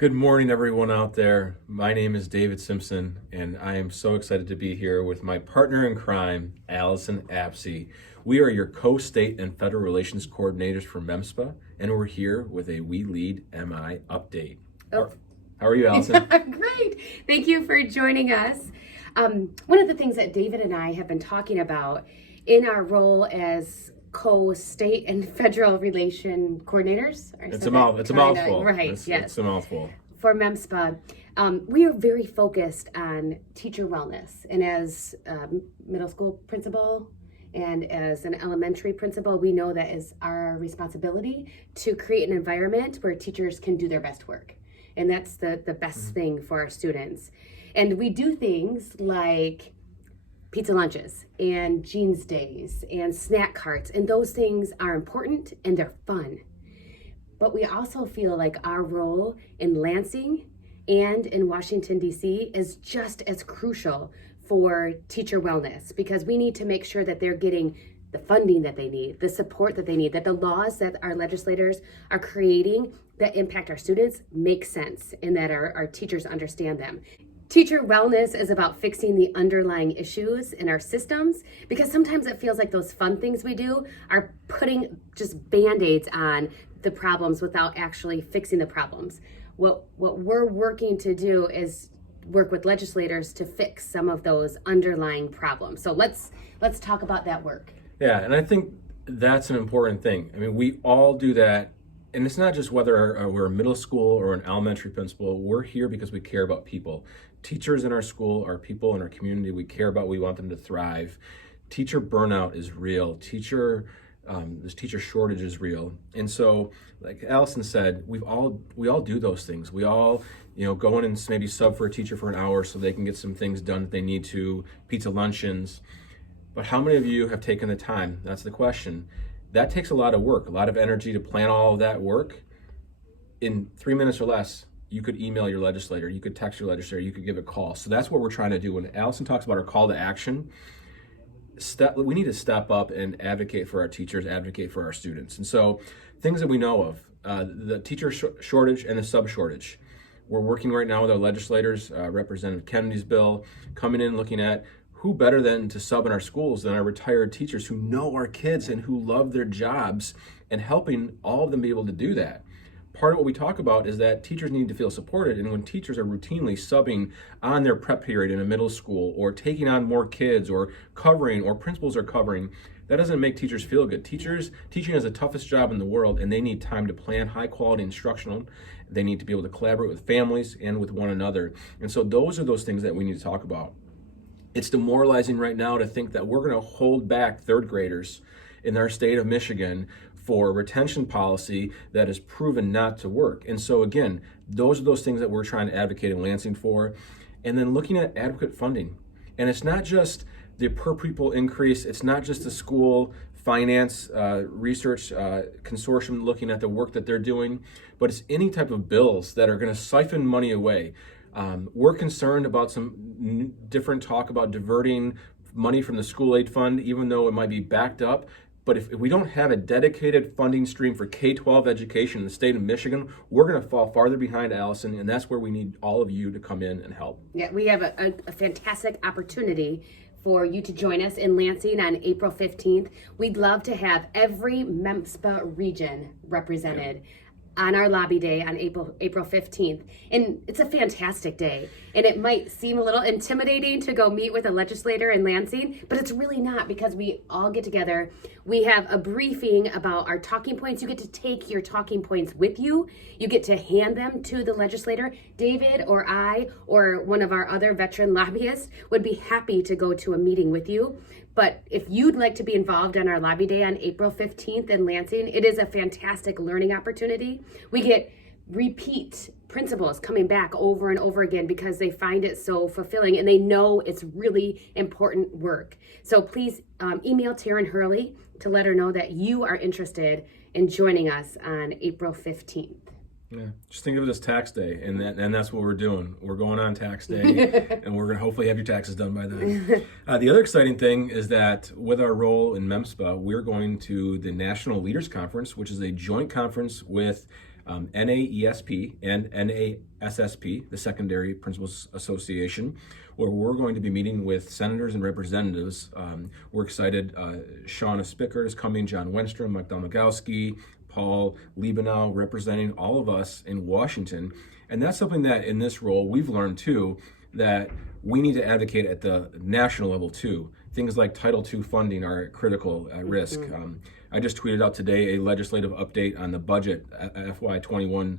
Good morning, everyone out there. My name is David Simpson, and I am so excited to be here with my partner in crime, Allison Apsey. We are your co-state and federal relations coordinators for MEMSPA, and we're here with a We Lead MI update. Oh. How are you, Allison? Great. Thank you for joining us. One of the things that David and I have been talking about in our role as co-state and federal relation coordinators. It's a mouthful. Right, It's yes. a mouthful. For MEMSPA, we are very focused on teacher wellness. And as a middle school principal and as an elementary principal, we know that is our responsibility to create an environment where teachers can do their best work. And that's the best thing for our students. And we do things like pizza lunches and jeans days and snack carts, and those things are important and they're fun. But we also feel like our role in Lansing and in Washington, D.C. is just as crucial for teacher wellness, because we need to make sure that they're getting the funding that they need, the support that they need, that the laws that our legislators are creating that impact our students make sense, and that our teachers understand them. Teacher wellness is about fixing the underlying issues in our systems, because sometimes it feels like those fun things we do are putting just Band-Aids on the problems without actually fixing the problems. What we're working to do is work with legislators to fix some of those underlying problems. So let's talk about that work. Yeah, and I think that's an important thing. I mean, we all do that. And it's not just whether we're a middle school or an elementary principal. We're here because we care about people. Teachers in our school are people in our community we care about. We want them to thrive. Teacher burnout is real. This teacher shortage is real. And so, like Allison said, we all do those things. We all, go in and maybe sub for a teacher for an hour so they can get some things done that they need to, pizza luncheons. But how many of you have taken the time? That's the question. That takes a lot of work, a lot of energy to plan all of that work. In 3 minutes or less, you could email your legislator, you could text your legislator, you could give a call. So that's what we're trying to do. When Allison talks about our call to action, we need to step up and advocate for our teachers, advocate for our students. And so things that we know of, the teacher shortage and the sub shortage. We're working right now with our legislators, Representative Kennedy's bill, coming in looking at who better than to sub in our schools than our retired teachers who know our kids and who love their jobs, and helping all of them be able to do that. Part of what we talk about is that teachers need to feel supported, and when teachers are routinely subbing on their prep period in a middle school or taking on more kids or covering, or principals are covering, that doesn't make teachers feel good. Teaching is the toughest job in the world, and they need time to plan high quality instructional. They need to be able to collaborate with families and with one another. And so those are those things that we need to talk about. It's demoralizing right now to think that we're going to hold back third graders in our state of Michigan for retention policy that is proven not to work. And so again, those are those things that we're trying to advocate in Lansing for. And then looking at adequate funding. And it's not just the per pupil increase, it's not just the school finance research consortium looking at the work that they're doing, but it's any type of bills that are going to siphon money away. We're concerned about some different talk about diverting money from the school aid fund, even though it might be backed up. But if we don't have a dedicated funding stream for K-12 education in the state of Michigan, we're going to fall farther behind, Allison, and that's where we need all of you to come in and help. Yeah, we have a fantastic opportunity for you to join us in Lansing on April 15th. We'd love to have every MEMSPA region represented on our lobby day on April 15th. And it's a fantastic day. And it might seem a little intimidating to go meet with a legislator in Lansing, but it's really not, because we all get together. We have a briefing about our talking points. You get to take your talking points with you. You get to hand them to the legislator. David or I or one of our other veteran lobbyists would be happy to go to a meeting with you. But if you'd like to be involved on our lobby day on April 15th in Lansing, it is a fantastic learning opportunity. We get repeat principals coming back over and over again because they find it so fulfilling and they know it's really important work. So please email Taryn Hurley to let her know that you are interested in joining us on April 15th. Yeah, just think of it as tax day, and that's what we're doing. We're going on tax day, and we're going to hopefully have your taxes done by then. The other exciting thing is that with our role in MEMSPA, we're going to the National Leaders Conference, which is a joint conference with NAESP and NASSP, the Secondary Principals Association, where we're going to be meeting with senators and representatives. We're excited. Shauna Spicker is coming, John Wenstrom, Mike Domagowski, Paul Liebenow, representing all of us in Washington. And that's something that in this role we've learned too, that we need to advocate at the national level too. Things like Title II funding are critical at risk. I just tweeted out today a legislative update on the budget, FY21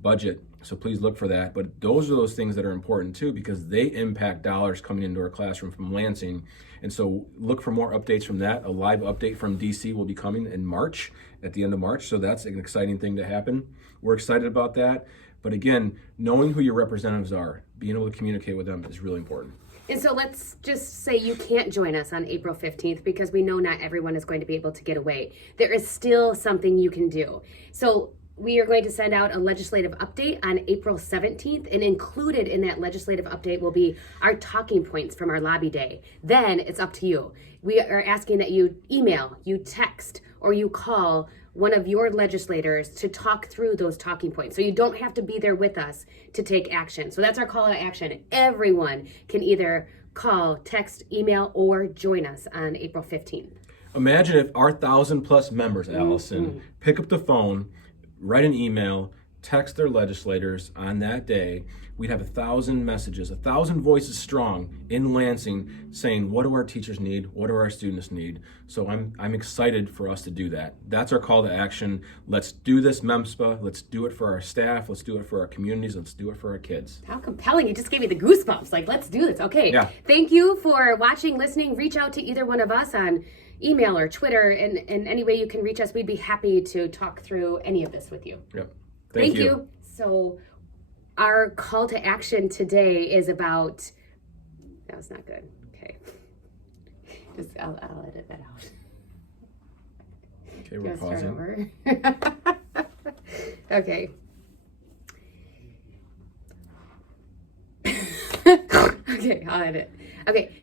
budget, so please look for that. But those are those things that are important too, because they impact dollars coming into our classroom from Lansing. And so look for more updates from that. A live update from DC will be coming in March, at the end of March, so that's an exciting thing to happen. We're excited about that. But again, knowing who your representatives are, being able to communicate with them is really important. And so let's just say you can't join us on April 15th because we know not everyone is going to be able to get away. There is still something you can do. So we are going to send out a legislative update on April 17th, and included in that legislative update will be our talking points from our lobby day. Then it's up to you. We are asking that you email, you text, or you call one of your legislators to talk through those talking points. So you don't have to be there with us to take action. So that's our call to action. Everyone can either call, text, email, or join us on April 15th. Imagine if our 1,000+ members, Allison, pick up the phone, write an email, text their legislators on that day. We'd have 1,000 messages, 1,000 voices strong in Lansing saying, what do our teachers need? What do our students need? So I'm excited for us to do that. That's our call to action. Let's do this MEMSPA. Let's do it for our staff. Let's do it for our communities. Let's do it for our kids. How compelling. You just gave me the goosebumps. Like, let's do this. Okay. Yeah. Thank you for watching, listening. Reach out to either one of us on email or Twitter, and any way you can reach us. We'd be happy to talk through any of this with you. Yep. Thank you. So our call to action today is about, that was not good. Okay. I'll edit that out. Okay, we're Just start pausing. over. Okay. Okay, I'll edit. Okay.